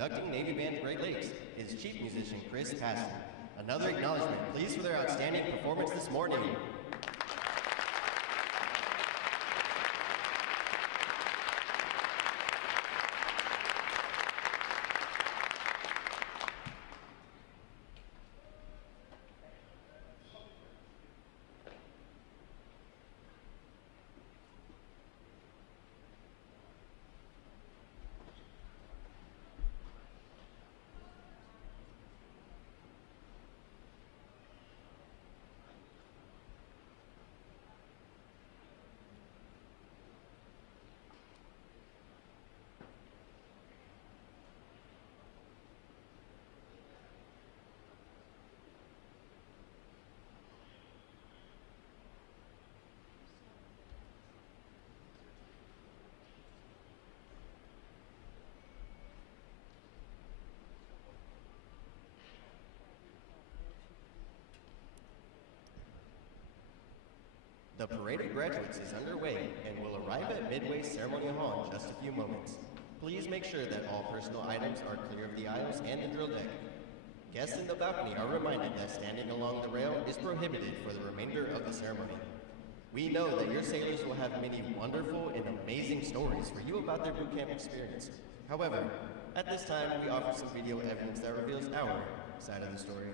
conducting Navy Band Great Lakes is Chief Musician Chris Pastor. Another acknowledgement, please, for their outstanding performance this morning. The parade of graduates is underway and will arrive at Midway Ceremonial Hall in just a few moments. Please make sure that all personal items are clear of the aisles and the drill deck. Guests in the balcony are reminded that standing along the rail is prohibited for the remainder of the ceremony. We know that your sailors will have many wonderful and amazing stories for you about their boot camp experience. However, at this time, we offer some video evidence that reveals our side of the story.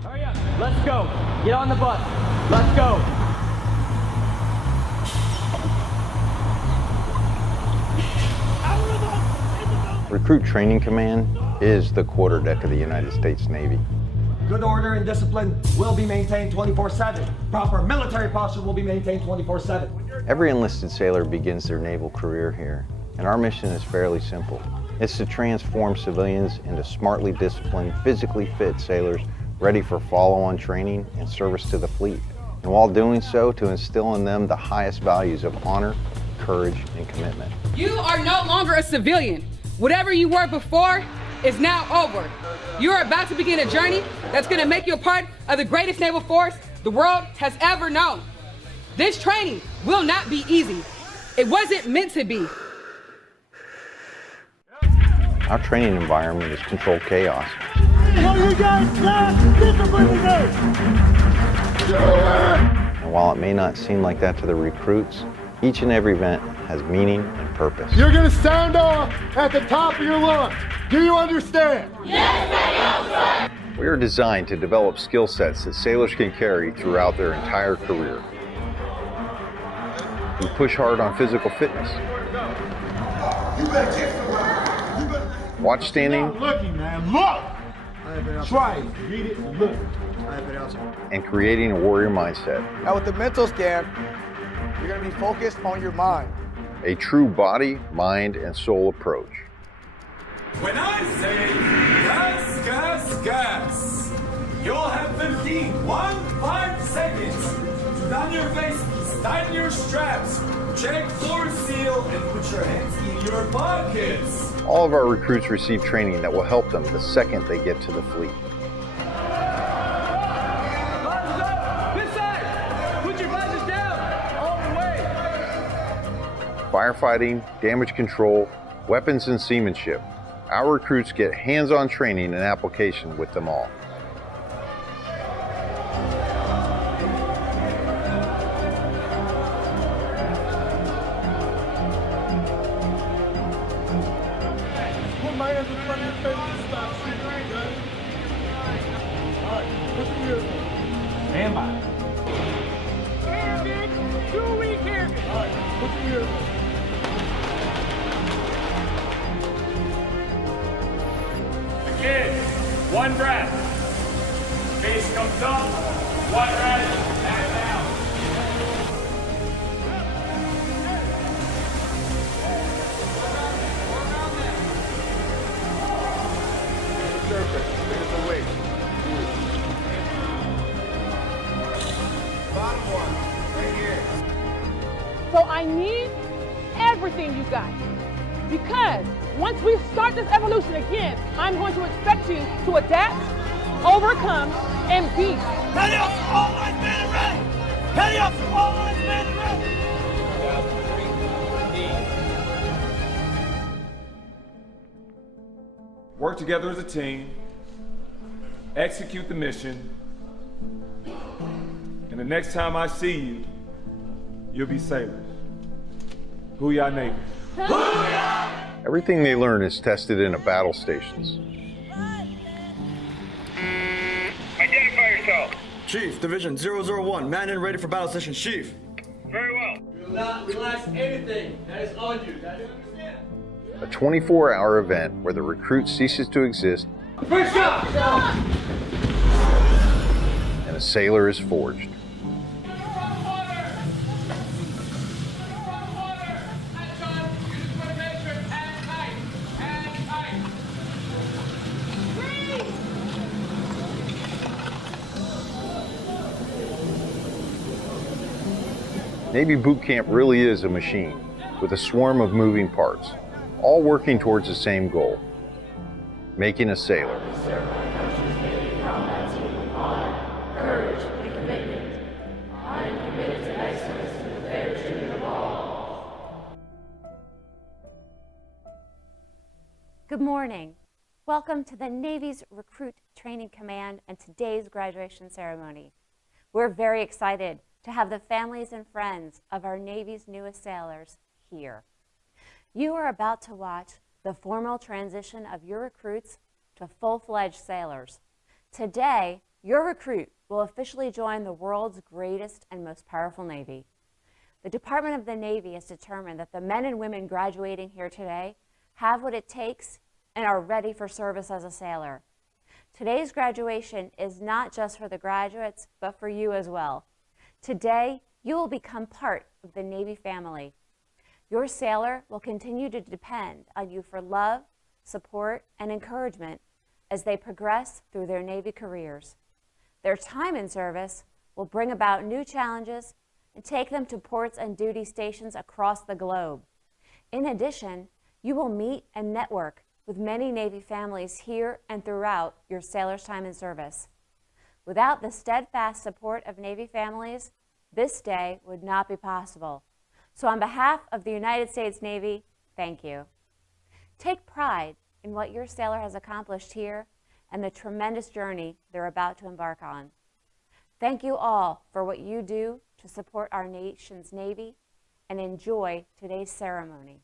Hurry up. Let's go. Get on the bus. Let's go. Recruit Training Command is the quarterdeck of the United States Navy. Good order and discipline will be maintained 24/7. Proper military posture will be maintained 24/7. Every enlisted sailor begins their naval career here, and our mission is fairly simple. It's to transform civilians into smartly disciplined, physically fit sailors ready for follow-on training and service to the fleet. And while doing so, to instill in them the highest values of honor, courage, and commitment. You are no longer a civilian. Whatever you were before is now over. You are about to begin a journey that's going to make you a part of the greatest naval force the world has ever known. This training will not be easy. It wasn't meant to be. Our training environment is controlled chaos. You guys not discipline today. And while it may not seem like that to the recruits, each and every event has meaning and purpose. You're gonna sound off at the top of your lungs. Do you understand? Yes, I know, sir. We are designed to develop skill sets that sailors can carry throughout their entire career. We push hard on physical fitness. Watch standing. Stop looking, man. Look! Try it. Read it and look. And creating a warrior mindset. Now with the mental scan, you're going to be focused on your mind. A true body, mind, and soul approach. When I say gas, gas, gas, you'll have 15 seconds to down your face, tighten your straps, check floor seal, and put your hands in your pockets. All of our recruits receive training that will help them the second they get to the fleet. This side. Put your buttons down. All the way. Firefighting, damage control, weapons and seamanship. Our recruits get hands-on training and application with them all. Put my hands in front of your face and stop shooting, okay? All right, put your ears on. Stand by. Canvas, 2-week canvas. All right, put your ears on. Kids, one breath. Face comes up, one red, and down. Bottom one, right here. So I need everything you got. Because once we start this evolution again, I'm going to expect you to adapt, overcome, and beat. Ready up, all lines man and ready. Ready up, all lines man and ready. Work together as a team, execute the mission, and the next time I see you, you'll be sailors. Hoo-yah Navy. Everything they learn is tested in a battle stations. Identify yourself. Chief, Division 001, man and ready for battle session, Chief. Very well. Do not relax anything that is on you. Now, do you understand? A 24-hour event where the recruit ceases to exist First shot! and a sailor is forged. Navy boot camp really is a machine with a swarm of moving parts, all working towards the same goal, making a sailor. Good morning. Welcome to the Navy's Recruit Training Command and today's graduation ceremony. We're very excited to have the families and friends of our Navy's newest sailors here. You are about to watch the formal transition of your recruits to full-fledged sailors. Today, your recruit will officially join the world's greatest and most powerful Navy. The Department of the Navy has determined that the men and women graduating here today have what it takes and are ready for service as a sailor. Today's graduation is not just for the graduates, but for you as well. Today, you will become part of the Navy family. Your sailor will continue to depend on you for love, support, and encouragement as they progress through their Navy careers. Their time in service will bring about new challenges and take them to ports and duty stations across the globe. In addition, you will meet and network with many Navy families here and throughout your sailor's time in service. Without the steadfast support of Navy families, this day would not be possible. So on behalf of the United States Navy, thank you. Take pride in what your sailor has accomplished here and the tremendous journey they're about to embark on. Thank you all for what you do to support our nation's Navy, and enjoy today's ceremony.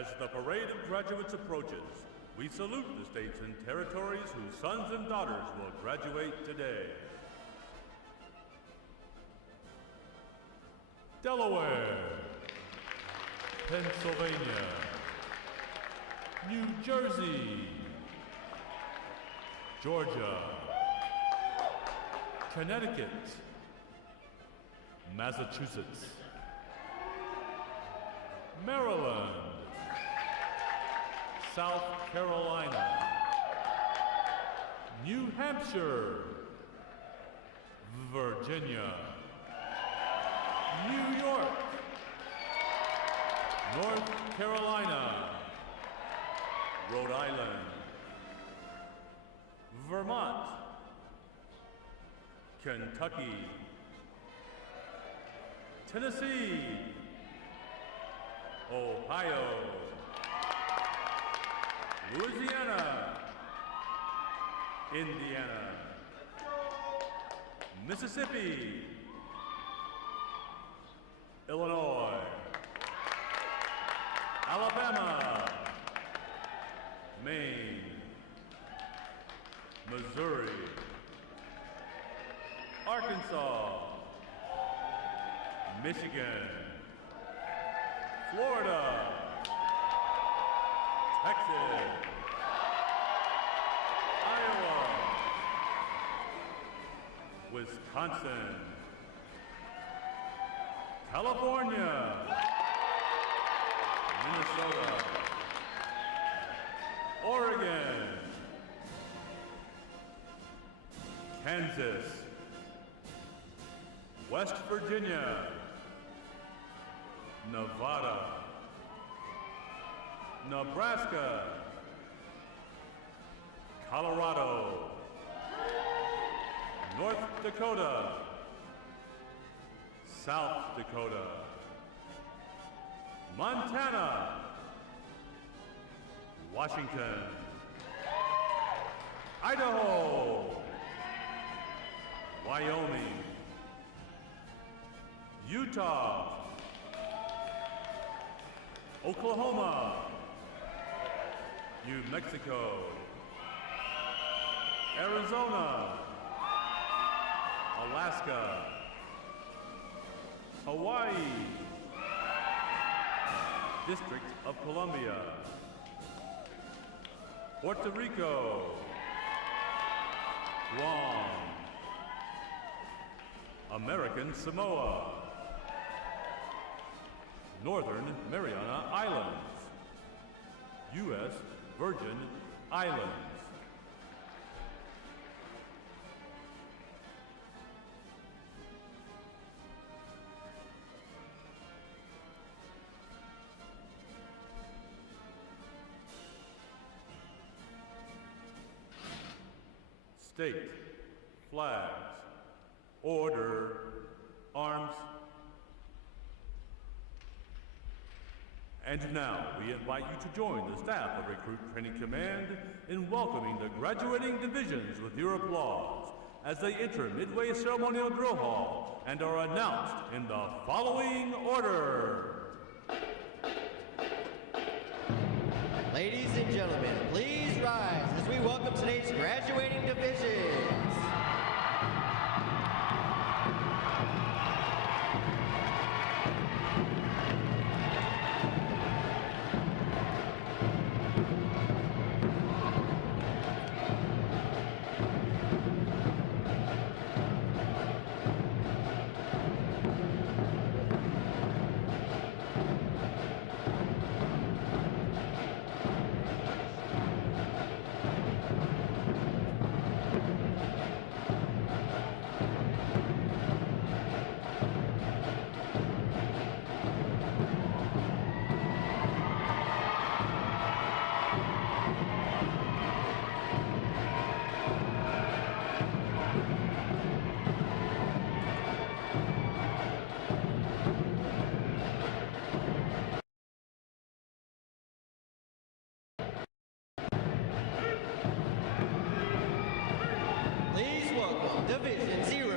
As the parade of graduates approaches, we salute the states and territories whose sons and daughters will graduate today. Delaware, Pennsylvania, New Jersey, Georgia, Connecticut, Massachusetts, Maryland, South Carolina, New Hampshire, Virginia, New York, North Carolina, Rhode Island, Vermont, Kentucky, Tennessee, Ohio, Louisiana, Indiana, Mississippi, Illinois, Alabama, Maine, Missouri, Arkansas, Michigan, Florida, Texas, Iowa, Wisconsin, California, Minnesota, Oregon, Kansas, West Virginia, Nevada, Nebraska, Colorado, North Dakota, South Dakota, Montana, Washington, Idaho, Wyoming, Utah, Oklahoma, New Mexico, Arizona, Alaska, Hawaii, District of Columbia, Puerto Rico, Guam, American Samoa, Northern Mariana Islands, U.S. Virgin Islands, state, flags, order, arms. And now, we invite you to join the staff of Recruit Training Command in welcoming the graduating divisions with your applause as they enter Midway Ceremonial Drill Hall and are announced in the following order. Ladies and gentlemen, please rise as we welcome today's graduating divisions. Please welcome Division 017.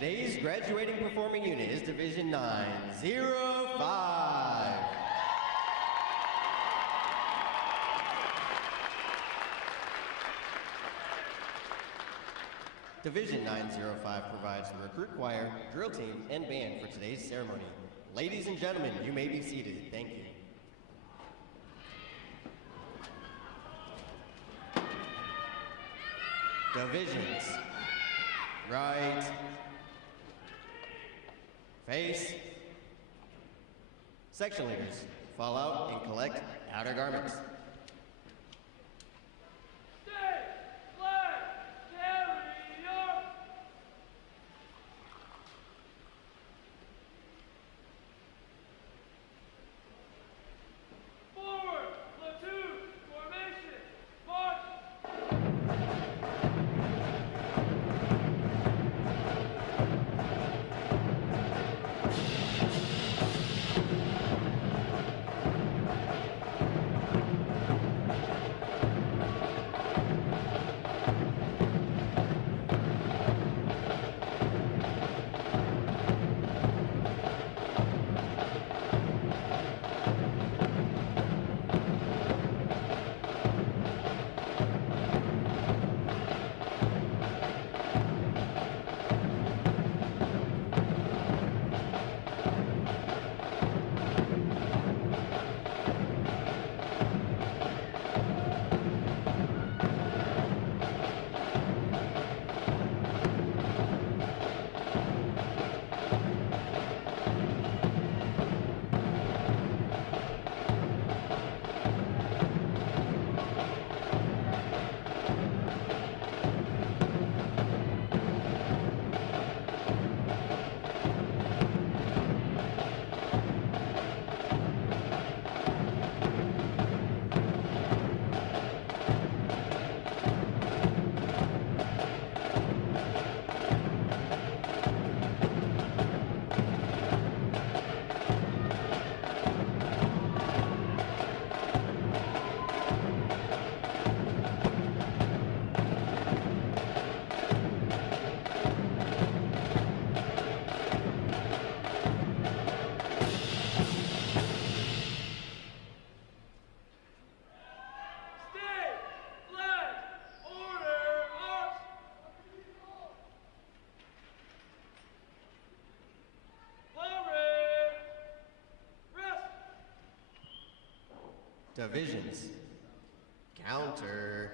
Today's graduating performing unit is Division 905. Division 905 provides the recruit choir, drill team, and band for today's ceremony. Ladies and gentlemen, you may be seated. Thank you. Divisions. Right. Face. Section leaders, fall out and collect outer garments. Divisions. Counter.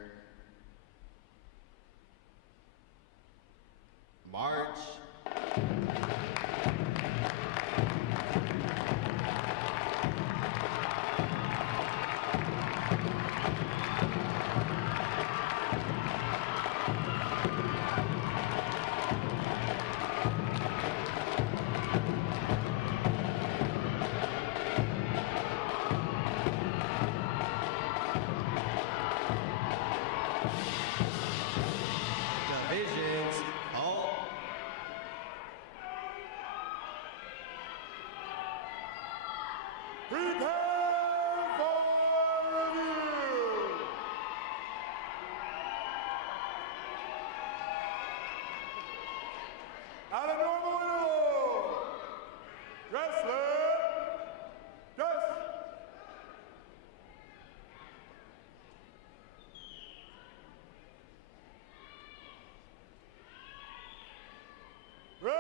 March. At a normal interval, wrestler, dress. Ready,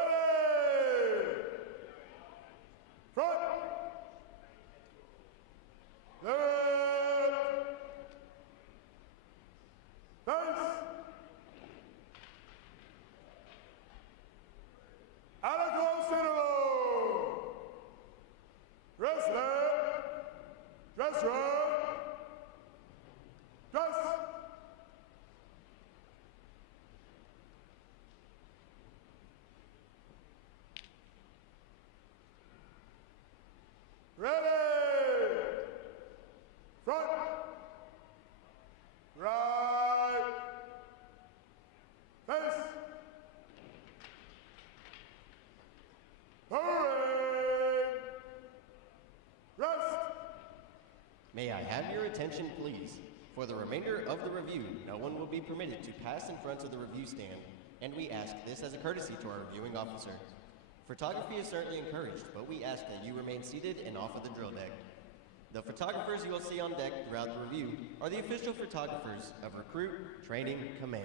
front, left, face. At a close interval, dress left, dress right, dress. Ready, front, right, face. Parade! Rest! May I have your attention, please? For the remainder of the review, no one will be permitted to pass in front of the review stand. and we ask this as a courtesy to our reviewing officer. Photography is certainly encouraged, but we ask that you remain seated and off of the drill deck. The photographers you will see on deck throughout the review are the official photographers of Recruit Training Command.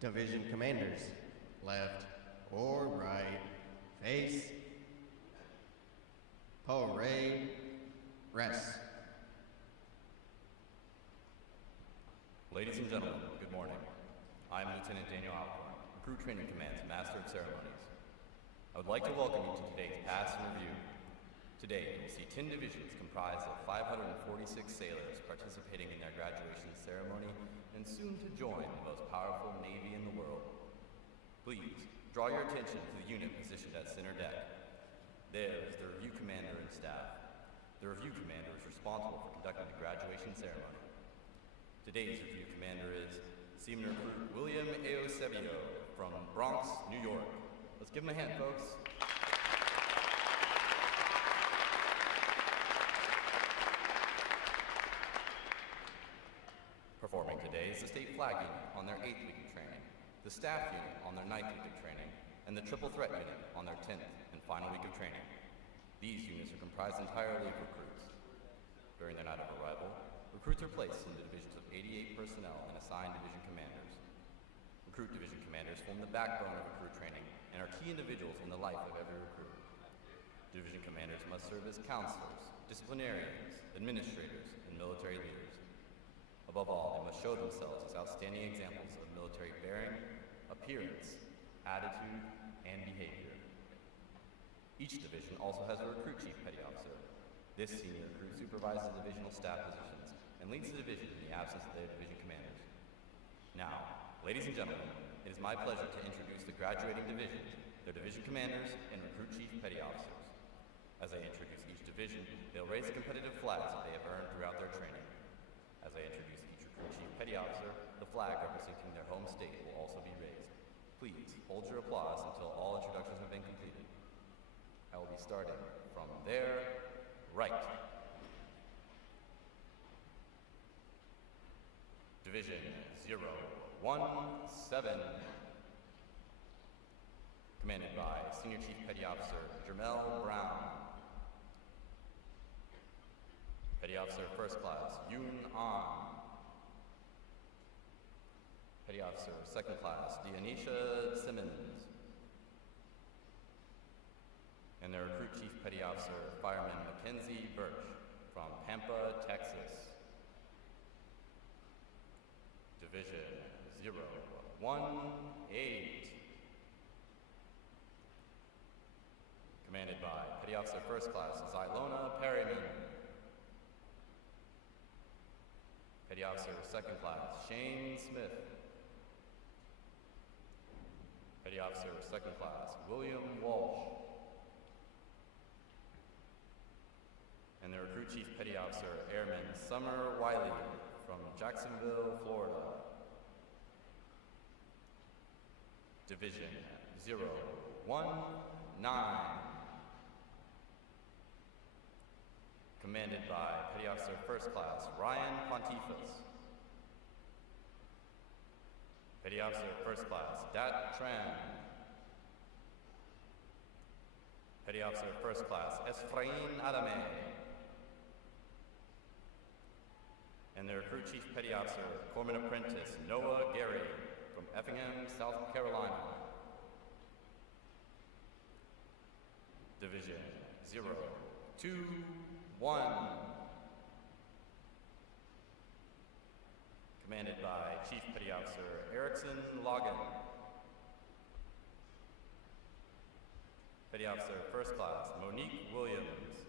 Division commanders, left or right, face, parade, rest. Ladies and gentlemen, good morning. I'm Lieutenant Daniel Alcorn, Recruit Training Command's Master of Ceremonies. I would like to welcome you to today's Pass and Review. Today, you will see 10 divisions comprised of 546 sailors participating in their graduation ceremony and soon to join the most powerful Navy in the world. Please, draw your attention to the unit positioned at center deck. There is the review commander and staff. The review commander is responsible for conducting the graduation ceremony. Today's review commander is Seaman Recruit William Eusebio from Bronx, New York. Let's give him a hand, folks. Performing today is the State Flag Unit on their 8th week of training, the Staff Unit on their 9th week of training, and the Triple Threat Unit on their 10th and final week of training. These units are comprised entirely of recruits. During their night of arrival, recruits are placed into divisions of 88 personnel and assigned division commanders. Recruit division commanders form the backbone of recruit training and are key individuals in the life of every recruit. Division commanders must serve as counselors, disciplinarians, administrators, and military leaders. Above all, they must show themselves as outstanding examples of military bearing, appearance, attitude, and behavior. Each division also has a recruit chief petty officer. This senior recruit supervises divisional staff positions and leads the division in the absence of their division commanders. Now, ladies and gentlemen, it is my pleasure to introduce the graduating divisions, their division commanders, and recruit chief petty officers. As I introduce each division, they'll raise the competitive flags that they have earned throughout their training. As I introduce each recruit chief petty officer, the flag representing their home state will also be raised. Please hold your applause until all introductions have been completed. I will be starting from their right. Division 017, commanded by Senior Chief Petty Officer Jermel Brown. Petty Officer First Class Yoon An. Petty Officer Second Class Dionisha Simmons. And their Recruit Chief Petty Officer Fireman Mackenzie Birch from Pampa, Texas. Division 018. Commanded by Petty Officer First Class Zylona Perryman. Petty Officer Second Class Shane Smith. Petty Officer Second Class William Walsh. And the Recruit Chief Petty Officer Airman Summer Wiley from Jacksonville, Florida. Division 019. Commanded by Petty Officer First Class Ryan Pontifus. Petty Officer First Class Dat Tran. Petty Officer First Class Refrain Adame. And the Recruit Chief Petty Officer Corpsman Apprentice Noah Gary from Effingham, South Carolina. Division 021. commanded by Chief Petty Officer Erickson Logan. Petty Officer First Class Monique Williams.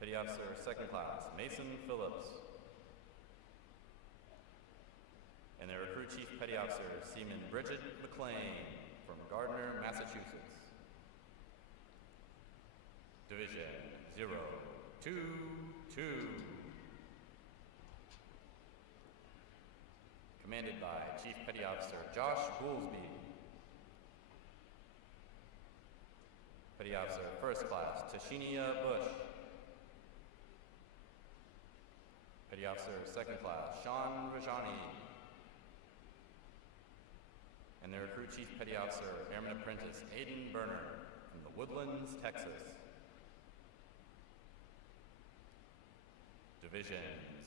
Petty Officer Second Class Mason Phillips. And their recruit Chief Petty Officer Seaman Bridget McLean from Gardner, Massachusetts. Division 022. Commanded by Chief Petty Officer Josh Goolsby. Petty Officer First Class Tashinia Bush. Petty Officer Second Class Sean Rajani. And their recruit Chief Petty Officer Airman Apprentice Aiden Berner from the Woodlands, Texas. Division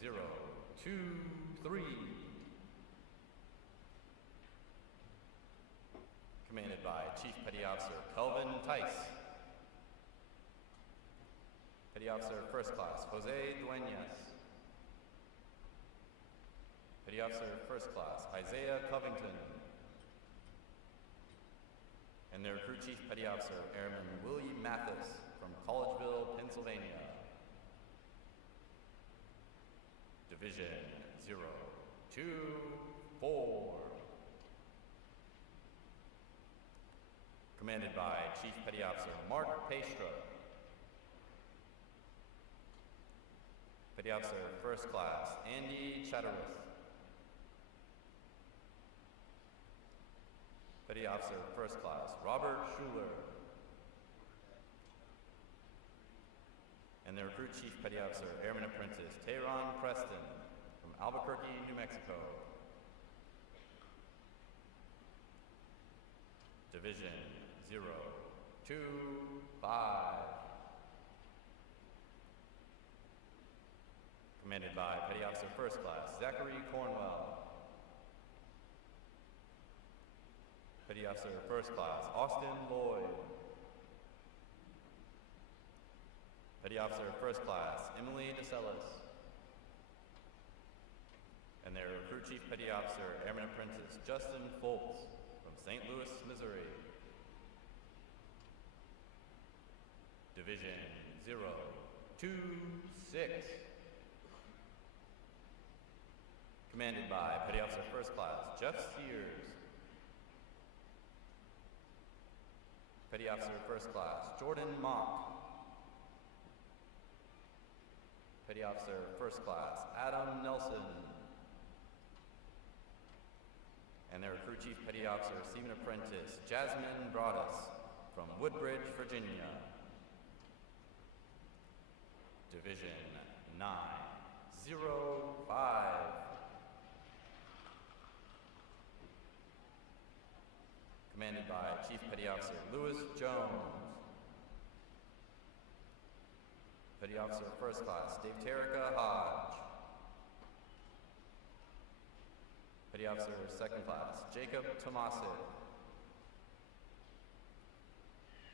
023. Commanded by Chief Petty Officer Kelvin Tice. Petty Officer First Class Jose Duenas. Petty Officer First Class Isaiah Covington. And their recruit Chief Petty Officer Airman Willie Mathis from Collegeville, Pennsylvania. Division 024. Commanded by Chief Petty Officer Mark Paestra. Petty Officer First Class Andy Chatterworth. Petty Officer First Class Robert Schuler. And their recruit Chief Petty Officer Airman Apprentice Tehran Preston from Albuquerque, New Mexico. Division 025. Commanded by Petty Officer First Class Zachary Cornwell. Petty Officer First Class Austin Lloyd. Petty Officer First Class Emily DeSellis. And their recruit Chief Petty Officer Airman Apprentice Justin Foltz from St. Louis, Missouri. Division 026. Commanded by Petty Officer First Class Jeff Sears. Petty Officer First Class Jordan Mock. Petty Officer First Class Adam Nelson. And their recruit Chief Petty Officer Seaman Apprentice Jasmine Broadus from Woodbridge, Virginia. Division 905. Commanded by Chief Petty Officer Lewis Jones. Petty Officer First Class Dave Terrica Hodge. Petty Officer Second Class Jacob Tomasic.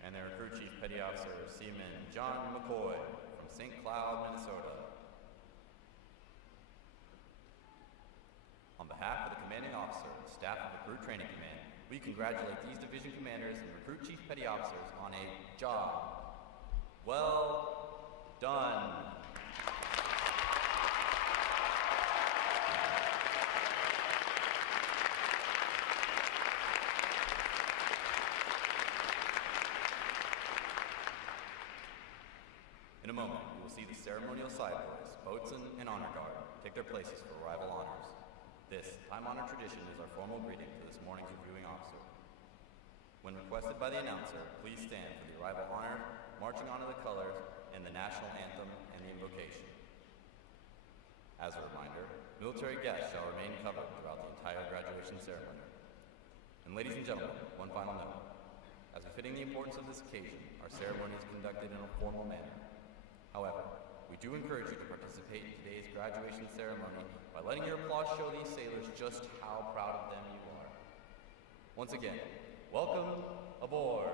And their recruit Chief Petty Officer Seaman John McCoy from St. Cloud, Minnesota. On behalf of the commanding officer and staff of Recruit Training Command, we congratulate these division commanders and recruit chief petty officers on a job well done. In a moment, you will see the ceremonial side boys, boatswain, and honor guard take their places for arrival honors. This time-honored tradition is our formal greeting to this morning's reviewing officer. When requested by the announcer, please stand for the arrival honor, marching honor the colors, and the national anthem and the invocation. As a reminder, military guests shall remain covered throughout the entire graduation ceremony. And ladies and gentlemen, one final note. As befitting the importance of this occasion, our ceremony is conducted in a formal manner. However, we do encourage you to participate in today's graduation ceremony by letting your applause show these sailors just how proud of them you are. Once again, welcome aboard.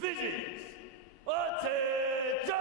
Divisions, attention!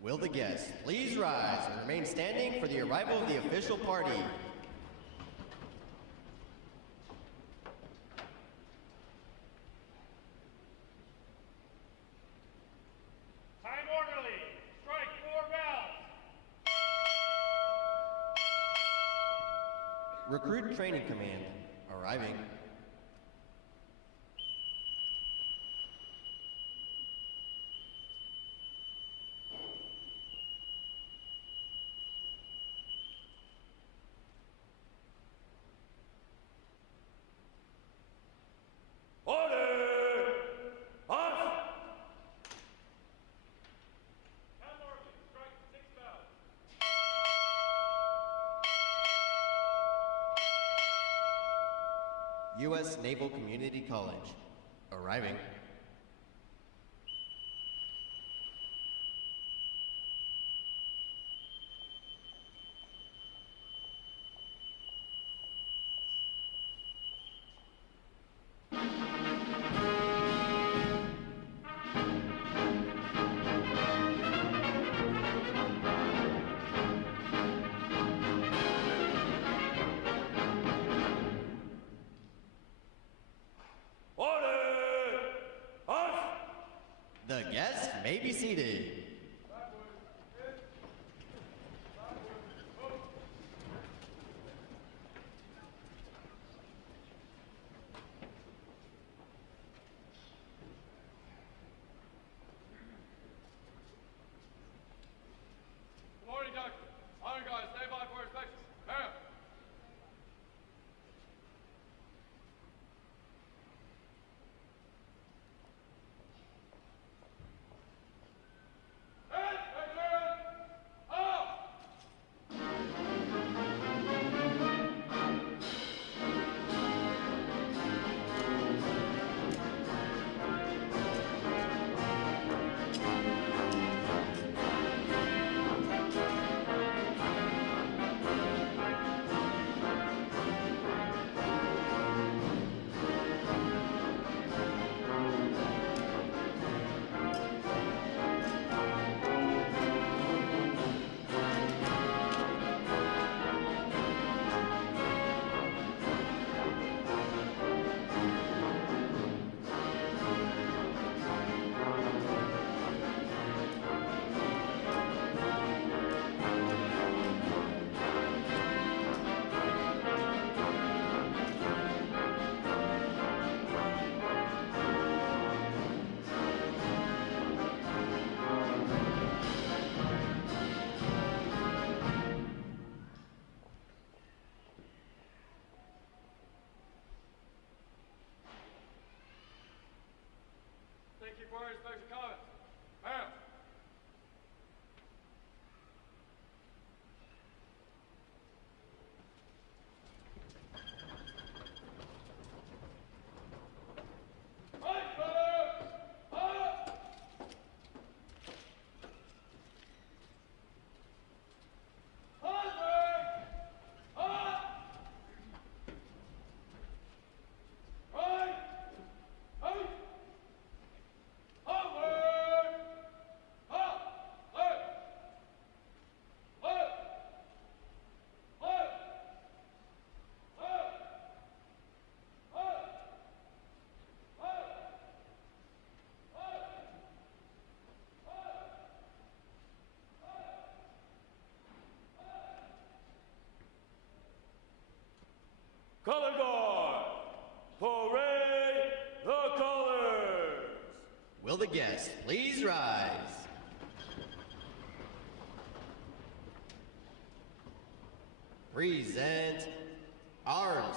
Will the guests please rise and remain standing for the arrival of the official party? Time orderly, strike 4 rounds. Recruit Training Command, arriving. U.S. Naval Community College, arriving. The guests may be seated. Good morning, Doctor. Honor guys, stay by for inspections. Ma'am. color guard. Parade the colors. Will the guests please rise? Present arms.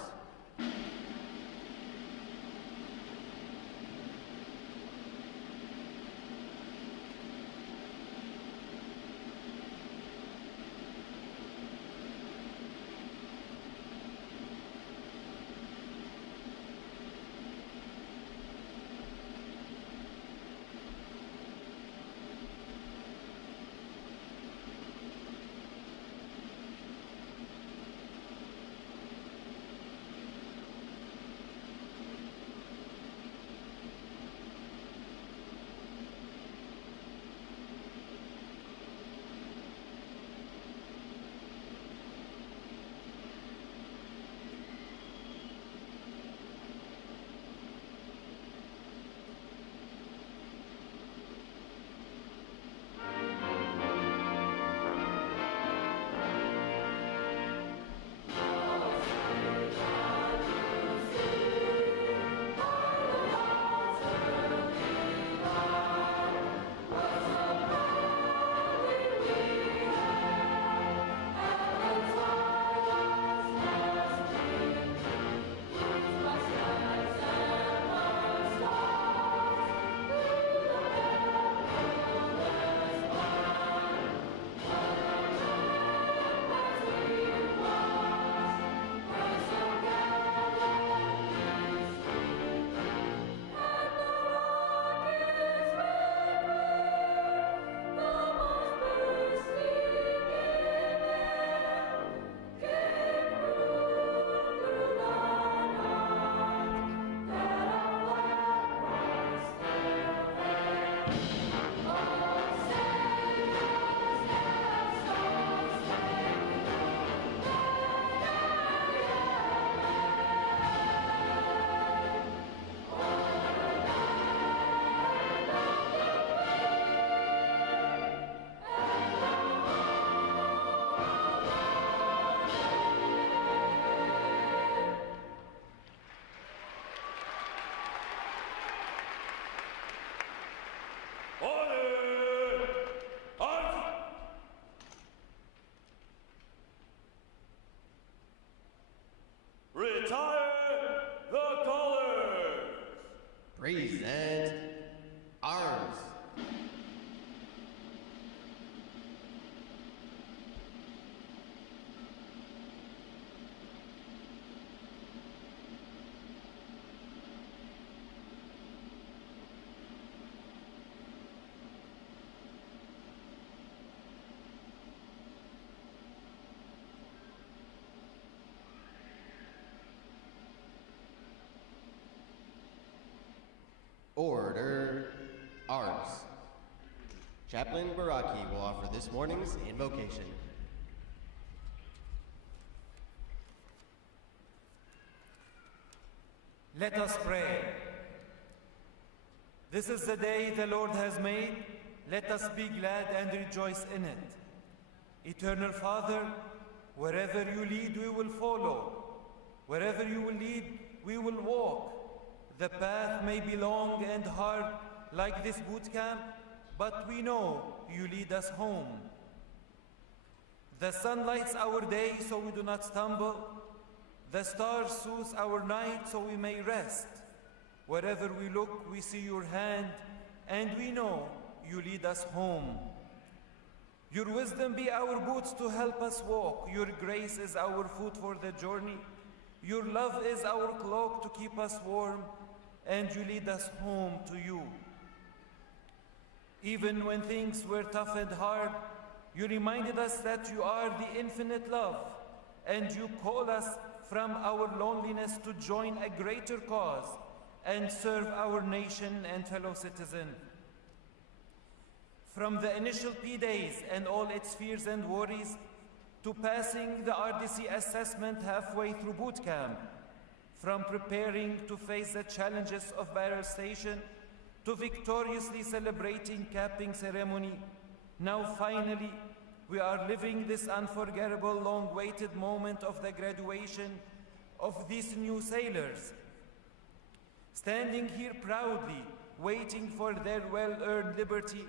Present arms. Order arms. Chaplain Baraki will offer this morning's invocation. Let us pray. This is the day the Lord has made. Let us be glad and rejoice in it. Eternal Father, wherever you lead, we will follow. Wherever you will lead, we will walk. The path may be long and hard like this boot camp, but we know you lead us home. The sun lights our day so we do not stumble. The stars soothe our night so we may rest. Wherever we look, we see your hand, and we know you lead us home. Your wisdom be our boots to help us walk. Your grace is our food for the journey. Your love is our cloak to keep us warm, and you lead us home to you. Even when things were tough and hard, you reminded us that you are the infinite love, and you call us from our loneliness to join a greater cause and serve our nation and fellow citizen. From the initial P days and all its fears and worries, to passing the RDC assessment halfway through boot camp, from preparing to face the challenges of Barrel Station, to victoriously celebrating capping ceremony, now finally, we are living this unforgettable long-awaited moment of the graduation of these new sailors, standing here proudly, waiting for their well-earned liberty,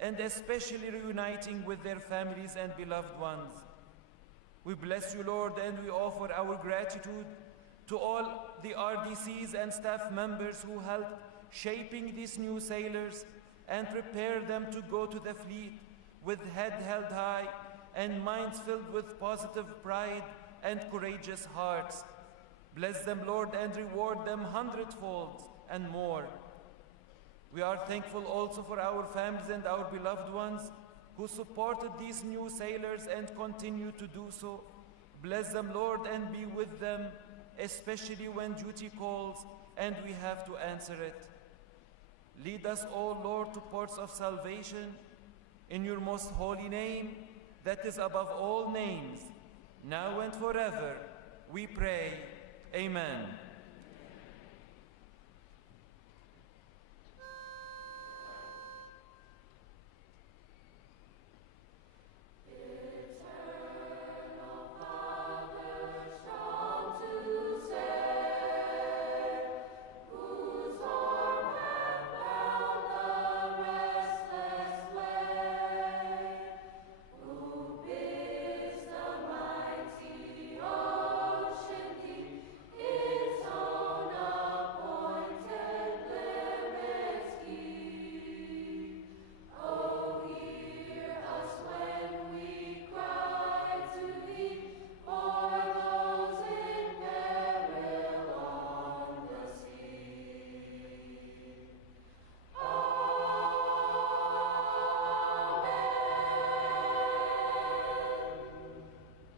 and especially reuniting with their families and beloved ones. We bless you, Lord, and we offer our gratitude to all the RDCs and staff members who helped shaping these new sailors and prepare them to go to the fleet with head held high and minds filled with positive pride and courageous hearts. Bless them, Lord, and reward them hundredfold and more. We are thankful also for our families and our beloved ones who supported these new sailors and continue to do so. Bless them, Lord, and be with them, especially when duty calls and we have to answer it. Lead us, O Lord, to ports of salvation in your most holy name that is above all names, now and forever, we pray. Amen.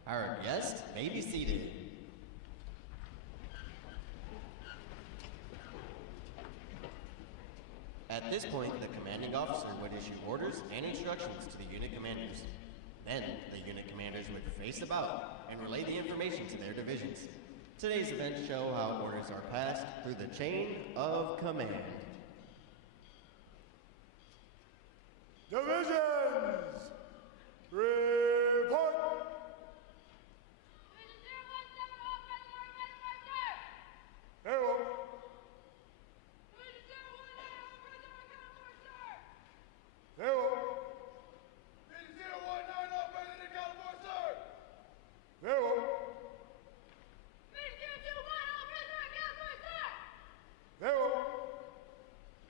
Our guest may be seated. At this point, the commanding officer would issue orders and instructions to the unit commanders. Then, the unit commanders would face about and relay the information to their divisions. Today's events show how orders are passed through the chain of command. Divisions! Report! Hello. Hello. 019, all present in California, sir. Hello. 021, all present in California, sir. Hello.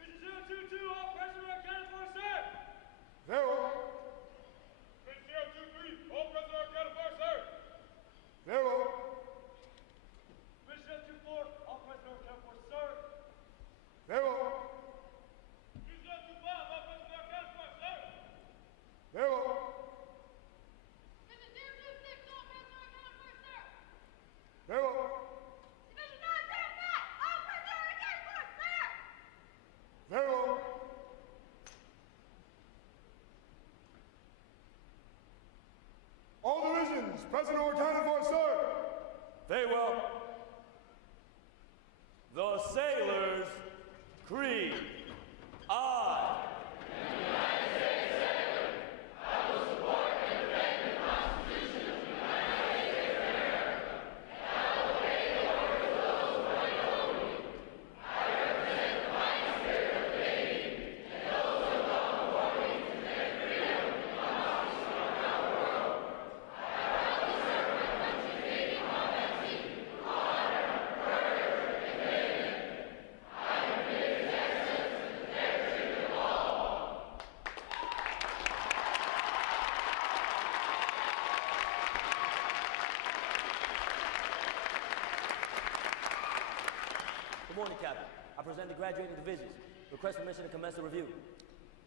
022, all present in California, sir. Hello. 023, all present in California, sir. Hello. 024, all present in California, sir. Hello. 025, all present in California, sir. Hello. 026, all present in California, sir. Hello. Division 975, all present in California, sir. Hello. All divisions, present or accounted for, sir. Very well. The sailors' creed. I. Good morning, Captain. I present the graduating divisions. Request permission to commence the review.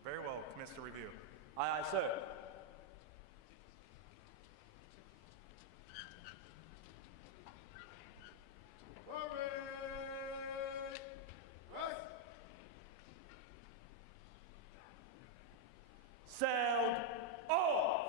Very well. Commence the review. Aye, aye, sir. Sound off!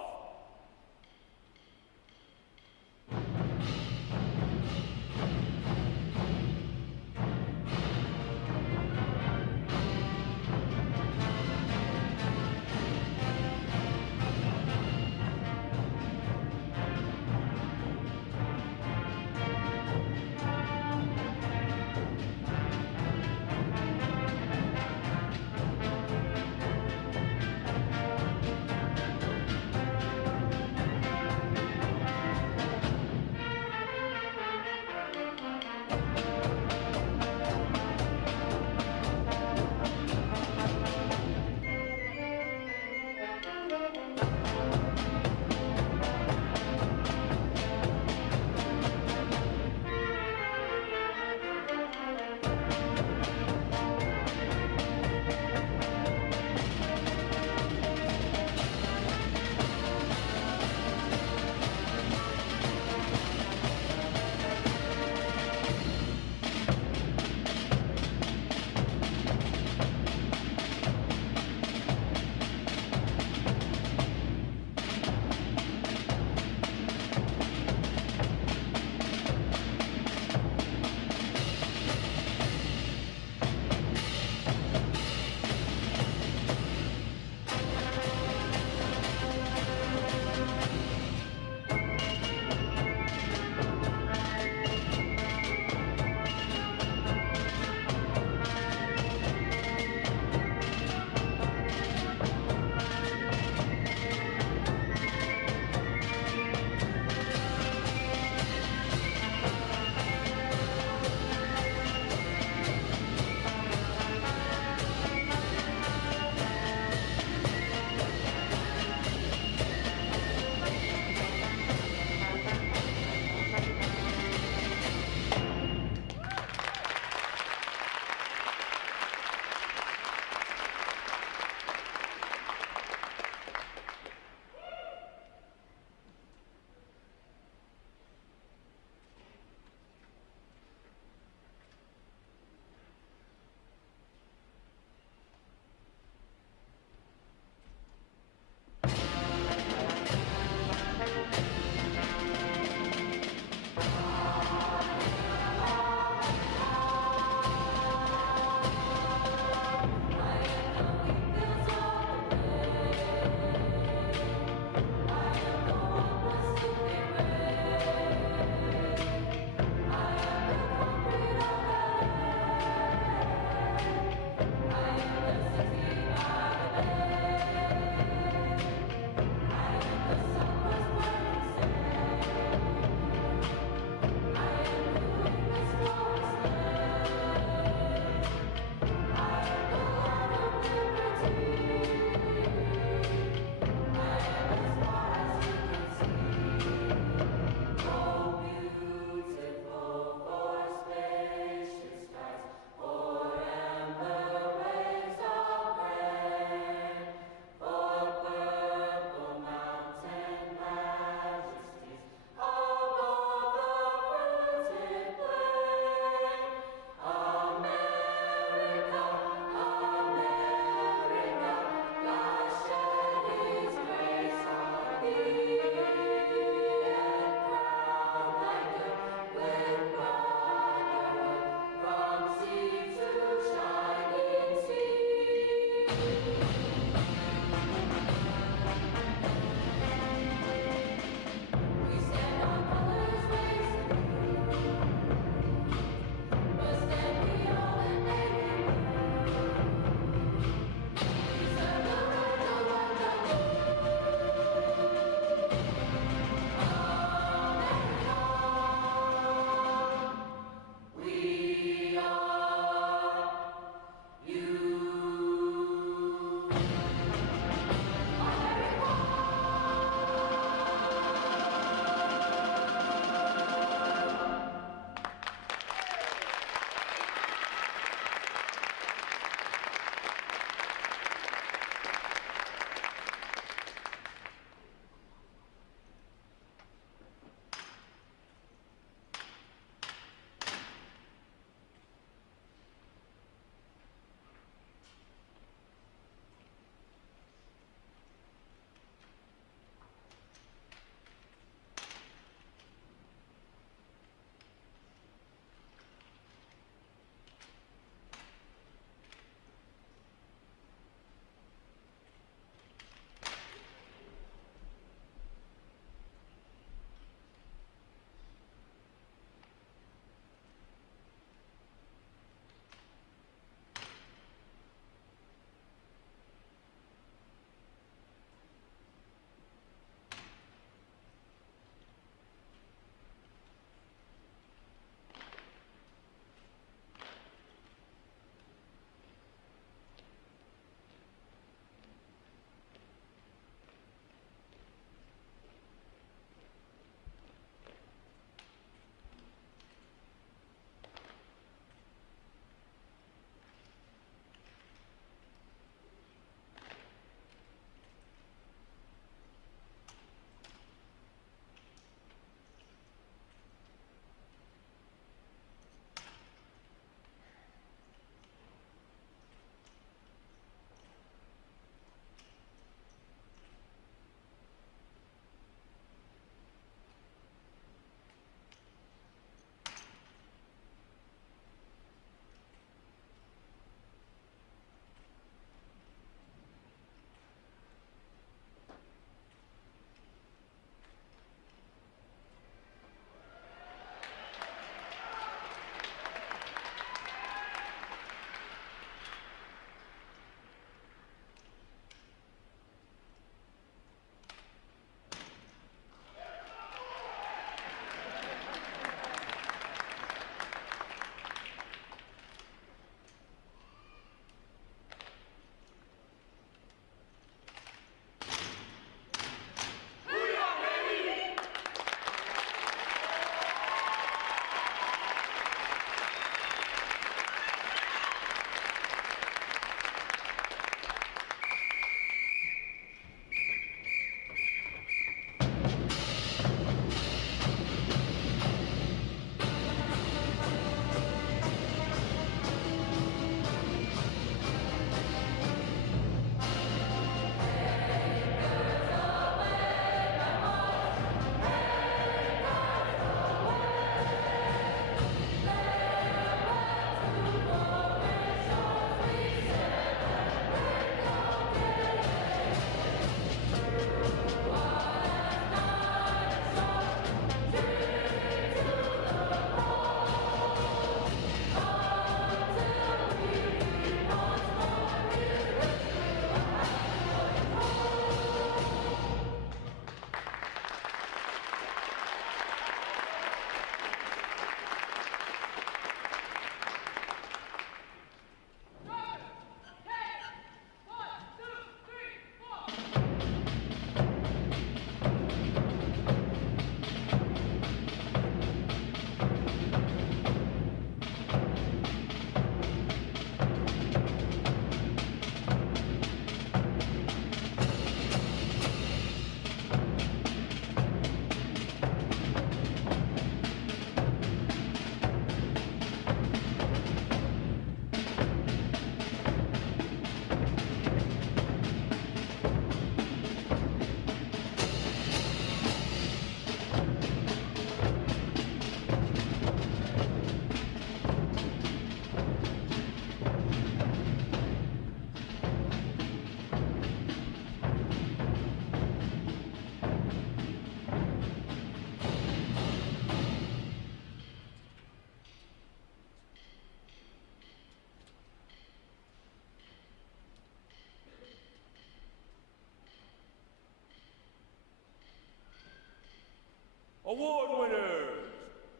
Award winners,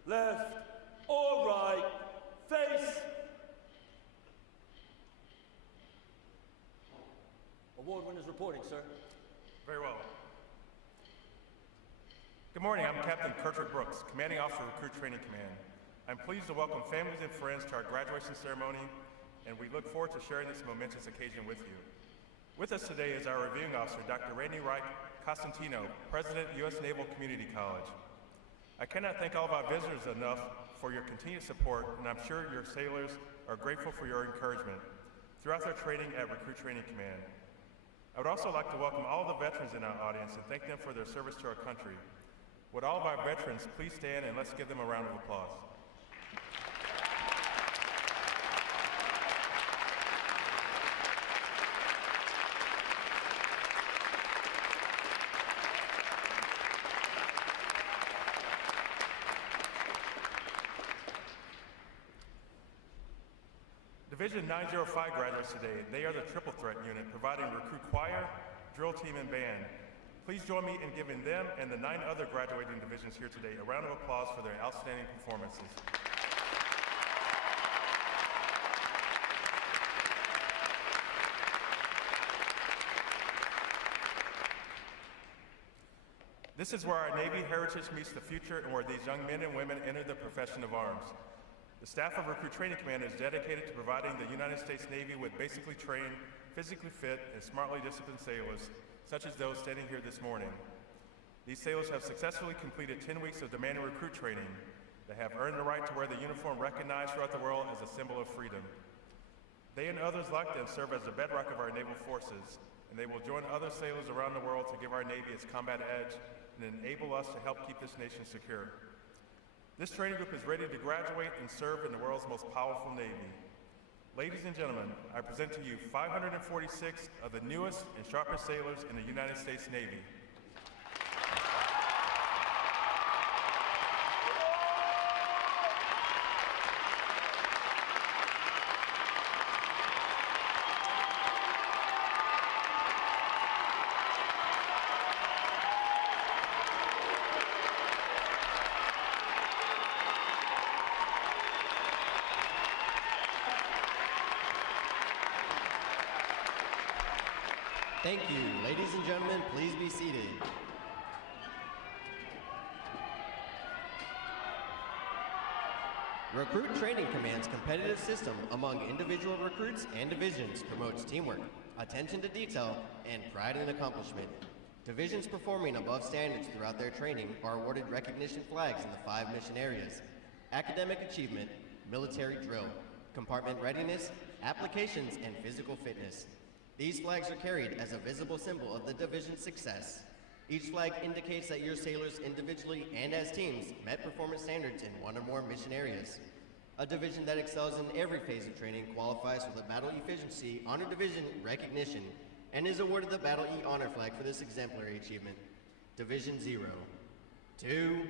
left or right, face. Award winners reporting, sir. Very well. Good morning, I'm Captain Kirkwood Brooks, Commanding Officer, Recruit Training Command. I'm pleased to welcome families and friends to our graduation ceremony, and we look forward to sharing this momentous occasion with you. With us today is our reviewing officer, Dr. Randy Reich Costantino, President, U.S. Naval Community College. I cannot thank all of our visitors enough for your continued support, and I'm sure your sailors are grateful for your encouragement throughout their training at Recruit Training Command. I would also like to welcome all the veterans in our audience and thank them for their service to our country. Would all of our veterans please stand and let's give them a round of applause. Division 905 graduates today, they are the triple threat unit providing recruit choir, drill team, and band. Please join me in giving them and the 9 other graduating divisions here today a round of applause for their outstanding performances. This is where our Navy heritage meets the future and where these young men and women enter the profession of arms. The staff of Recruit Training Command is dedicated to providing the United States Navy with basically trained, physically fit, and smartly disciplined sailors, such as those standing here this morning. These sailors have successfully completed 10 weeks of demanding recruit training. They have earned the right to wear the uniform recognized throughout the world as a symbol of freedom. They and others like them serve as the bedrock of our naval forces, and they will join other sailors around the world to give our Navy its combat edge and enable us to help keep this nation secure. This training group is ready to graduate and serve in the world's most powerful Navy. Ladies and gentlemen, I present to you 546 of the newest and sharpest sailors in the United States Navy. Thank you. Ladies and gentlemen, please be seated. Recruit Training Command's competitive system among individual recruits and divisions promotes teamwork, attention to detail, and pride in accomplishment. Divisions performing above standards throughout their training are awarded recognition flags in the 5 mission areas: academic achievement, military drill, compartment readiness, applications, and physical fitness. These flags are carried as a visible symbol of the division's success. Each flag indicates that your sailors individually and as teams met performance standards in 1 or more mission areas. A division that excels in every phase of training qualifies for the Battle Efficiency Honor Division recognition and is awarded the Battle E Honor Flag for this exemplary achievement. Division 0, 2,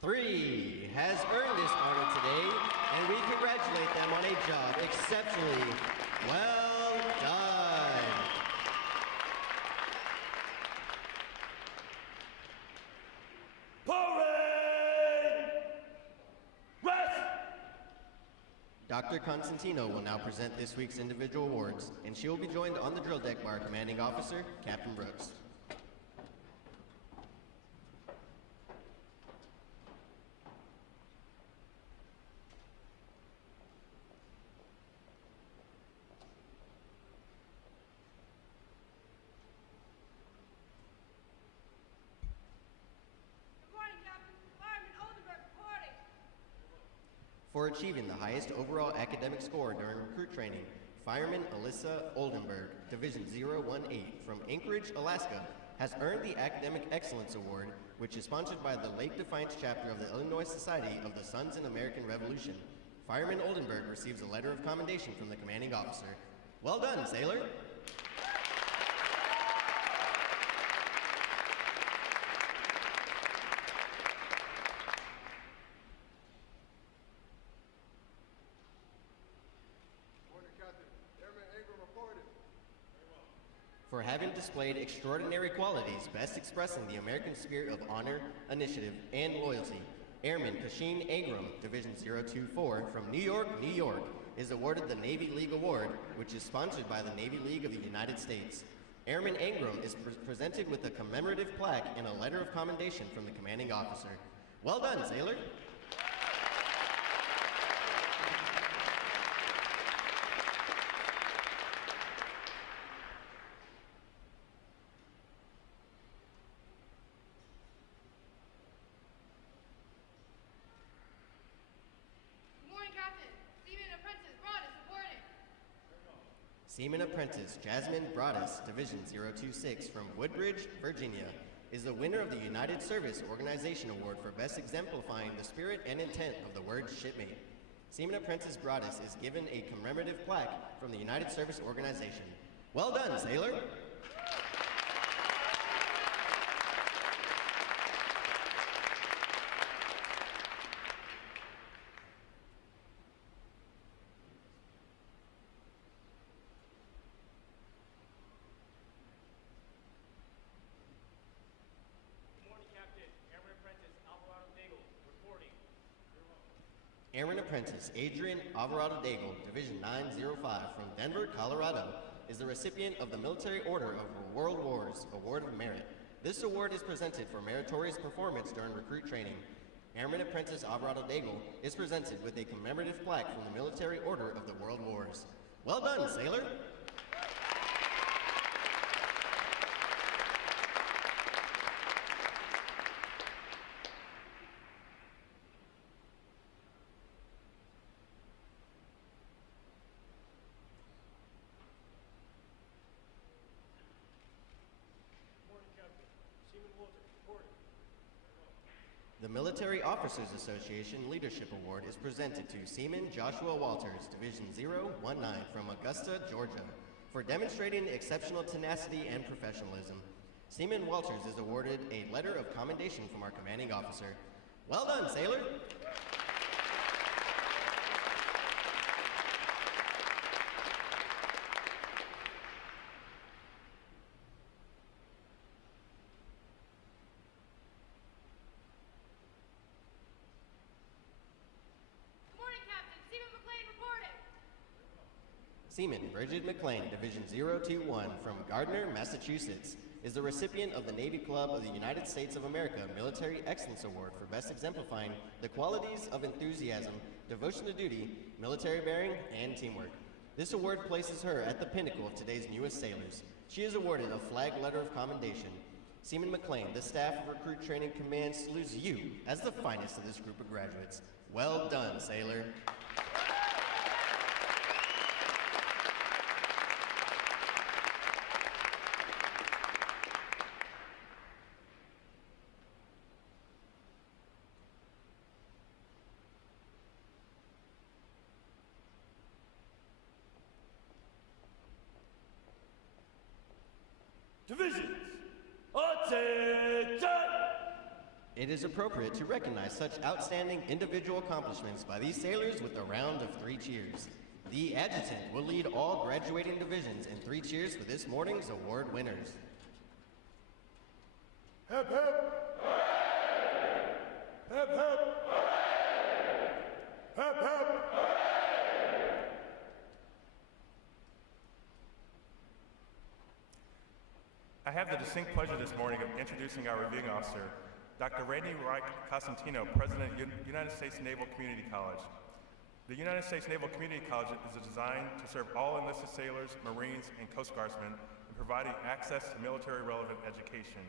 3 has earned this honor today, and we congratulate them on a job exceptionally well done. Dr. Constantino will now present this week's individual awards, and she will be joined on the drill deck by our commanding officer, Captain Brooks. For achieving the highest overall academic score during recruit training, Fireman Alyssa Oldenburg, Division 018 from Anchorage, Alaska, has earned the Academic Excellence Award, which is sponsored by the Lake Defiance chapter of the Illinois Society of the Sons in American Revolution. Fireman Oldenburg receives a letter of commendation from the commanding officer. Well done, sailor! For for having displayed extraordinary qualities best expressing the American spirit of honor, initiative, and loyalty. Airman Kashin Agram, Division 024 from New York, New York, is awarded the Navy League Award, which is sponsored by the Navy League of the United States. Airman Agram is presented with a commemorative plaque and a letter of commendation from the commanding officer. Well done, sailor. Seaman Apprentice Jasmine Broadus, Division 026 from Woodbridge, Virginia, is the winner of the United Service Organization Award for best exemplifying the spirit and intent of the word shipmate. Seaman Apprentice Broadus is given a commemorative plaque from the United Service Organization. Well done, sailor! Airman Apprentice Adrian Alvarado Daigle, Division 905 from Denver, Colorado, is the recipient of the Military Order of World Wars Award of Merit. This award is presented for meritorious performance during recruit training. Airman Apprentice Alvarado Daigle is presented with a commemorative plaque from the Military Order of the World Wars. Well done, sailor! The Military Officers Association Leadership Award is presented to Seaman Joshua Walters, Division 019 from Augusta, Georgia, for demonstrating exceptional tenacity and professionalism. Seaman Walters is awarded a letter of commendation from our commanding officer. Well done, sailor! Seaman Bridget McLean, Division 021 from Gardner, Massachusetts, is the recipient of the Navy Club of the United States of America Military Excellence Award for best exemplifying the qualities of enthusiasm, devotion to duty, military bearing, and teamwork. This award places her at the pinnacle of today's newest sailors. She is awarded a flag letter of commendation. Seaman McLean, the staff of Recruit Training Command salutes you as the finest of this group of graduates. Well done, sailor. Divisions, attention! It is appropriate to recognize such outstanding individual accomplishments by these sailors with a round of 3 cheers. The adjutant will lead all graduating divisions in 3 cheers for this morning's award winners. Hep, hep! Hep, hep! Hep, hep! I have the distinct pleasure this morning of introducing our reviewing officer, Dr. Randy Reich Cosentino, President, United States Naval Community College. The United States Naval Community College is designed to serve all enlisted sailors, Marines, and Coast Guardsmen in providing access to military-relevant education.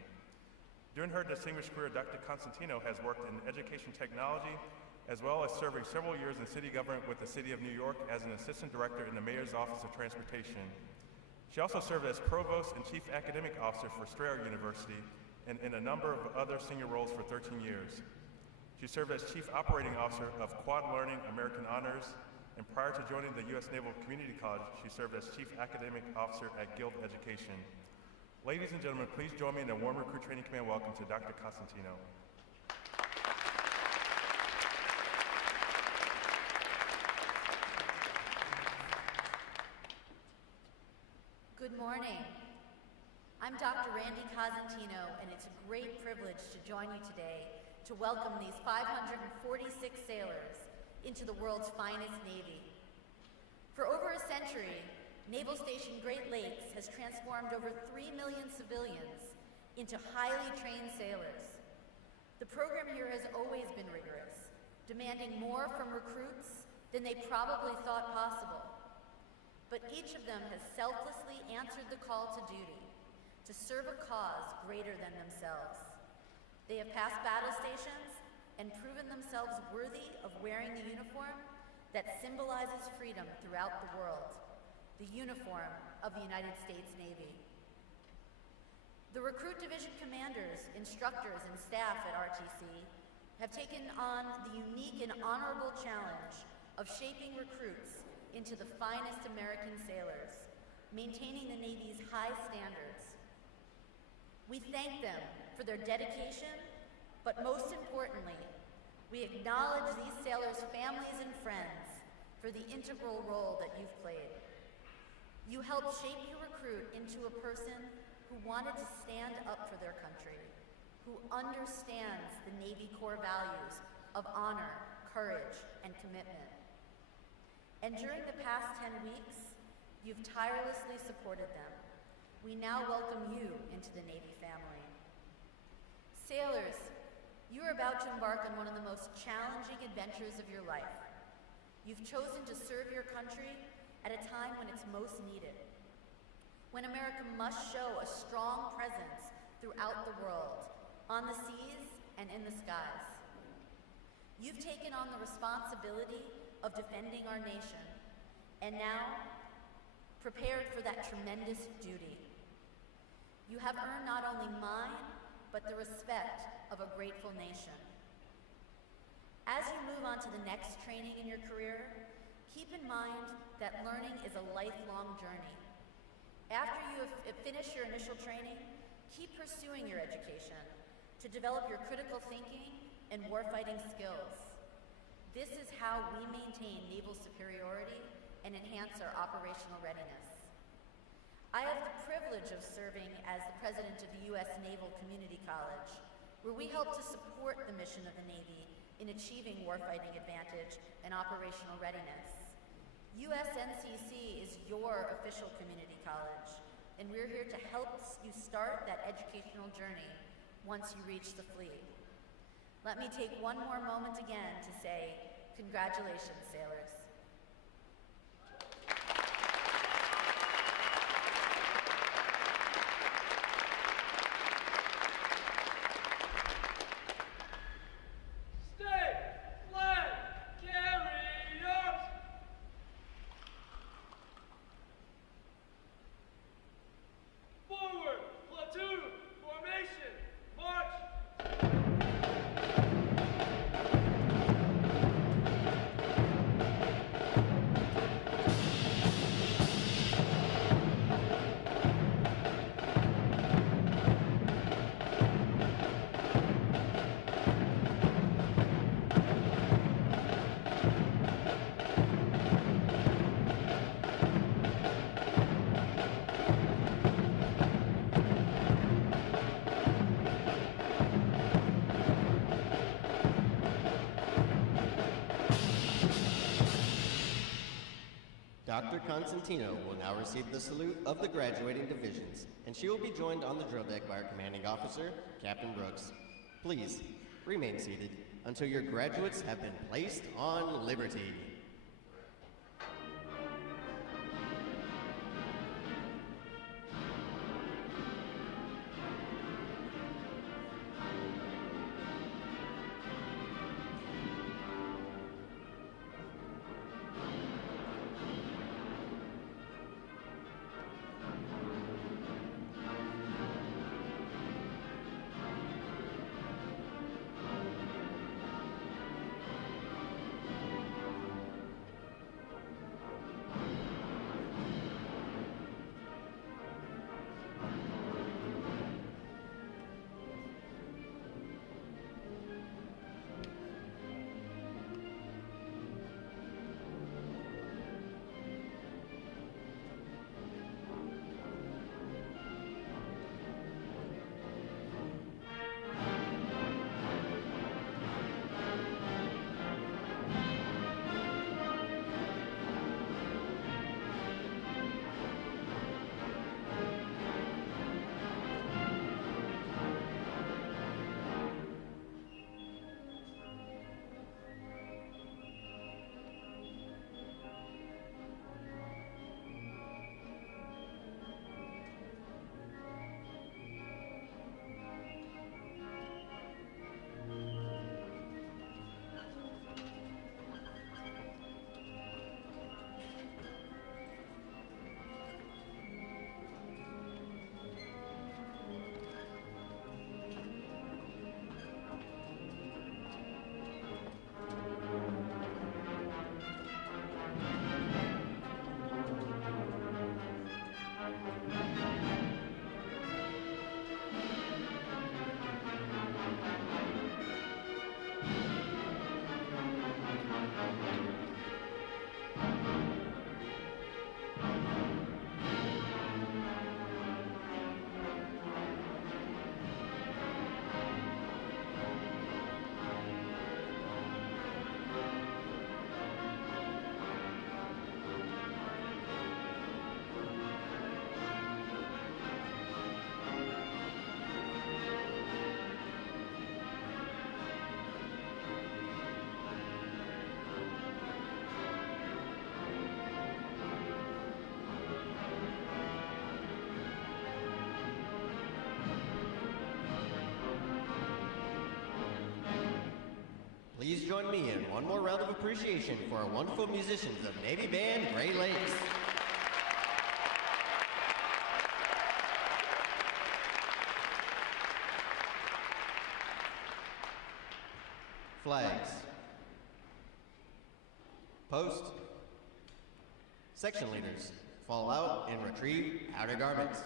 During her distinguished career, Dr. Cosentino has worked in education technology, as well as serving several years in city government with the City of New York as an assistant director in the Mayor's Office of Transportation. She also served as Provost and Chief Academic Officer for Strayer University and in a number of other senior roles for 13 years. She served as Chief Operating Officer of Quad Learning American Honors, and prior to joining the U.S. Naval Community College, she served as Chief Academic Officer at Guild Education. Ladies and gentlemen, please join me in a warm Recruit Training Command welcome to Dr. Cosentino. Good morning. I'm Dr. Randy Cosentino, and it's a great privilege to join you today to welcome these 546 sailors into the world's finest Navy. For over a century, Naval Station Great Lakes has transformed over 3 million civilians into highly trained sailors. The program here has always been rigorous, demanding more from recruits than they probably thought possible. But each of them has selflessly answered the call to duty to serve a cause greater than themselves. They have passed battle stations and proven themselves worthy of wearing the uniform that symbolizes freedom throughout the world, the uniform of the United States Navy. The Recruit Division commanders, instructors, and staff at RTC have taken on the unique and honorable challenge of shaping recruits into the finest American sailors, maintaining the Navy's high standards. We thank them for their dedication, but most importantly, we acknowledge these sailors' families and friends for the integral role that you've played. You helped shape your recruit into a person who wanted to stand up for their country, who understands the Navy core values of honor, courage, and commitment. And during the past 10 weeks, you've tirelessly supported them. We now welcome you into the Navy family. Sailors, you are about to embark on one of the most challenging adventures of your life. You've chosen to serve your country at a time when it's most needed, when America must show a strong presence throughout the world, on the seas and in the skies. You've taken on the responsibility of defending our nation, and now prepared for that tremendous duty. You have earned not only mine, but the respect of a grateful nation. As you move on to the next training in your career, keep in mind that learning is a lifelong journey. After you have finished your initial training, keep pursuing your education to develop your critical thinking and warfighting skills. This is how we maintain naval superiority and enhance our operational readiness. I have the privilege of serving as the president of the U.S. Naval Community College, where we help to support the mission of the Navy in achieving warfighting advantage and operational readiness. USNCC is your official community college, and we're here to help you start that educational journey once you reach the fleet. Let me take one more moment again to say, congratulations, sailors. Dr. Constantino will now receive the salute of the graduating divisions, and she will be joined on the drill deck by our commanding officer, Captain Brooks. Please remain seated until your graduates have been placed on liberty. join me in one more round of appreciation for our wonderful musicians of Navy Band Great Lakes. Flags. Post. Section leaders, fall out and retrieve outer garments.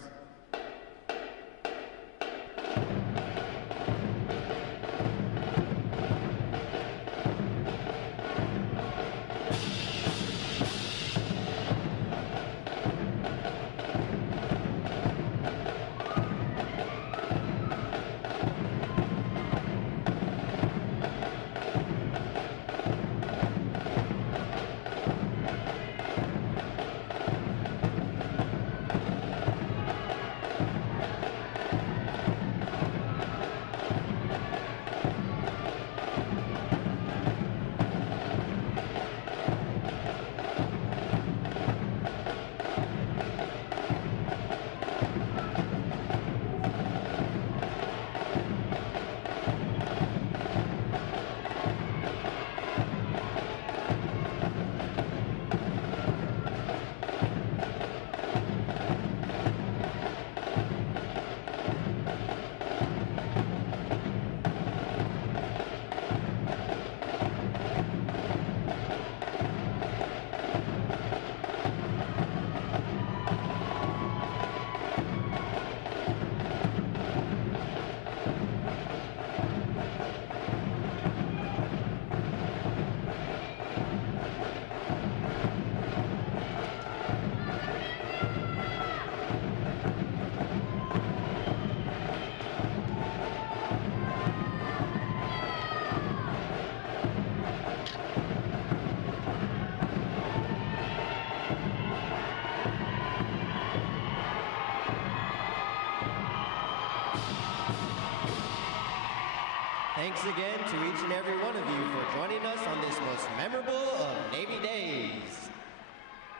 Thanks again to each and every one of you for joining us on this most memorable of Navy days.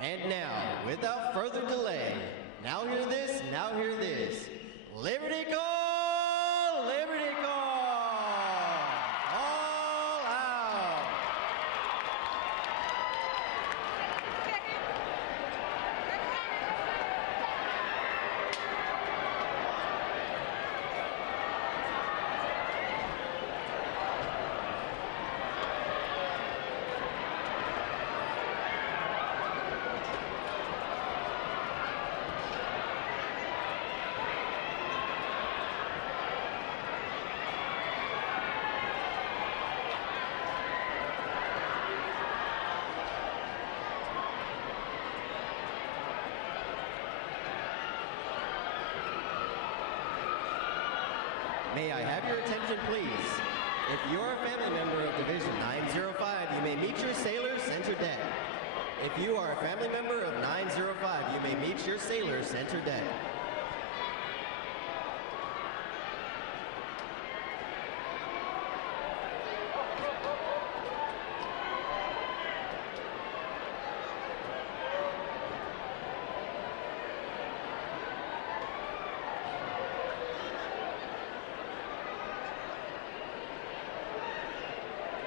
And now, without further delay, now hear this, Liberty Call! Liberty Call! All out! May I have your attention, please? If you're a family member of Division 905, you may meet your sailor center deck. If you are a family member of 905, you may meet your sailor center deck.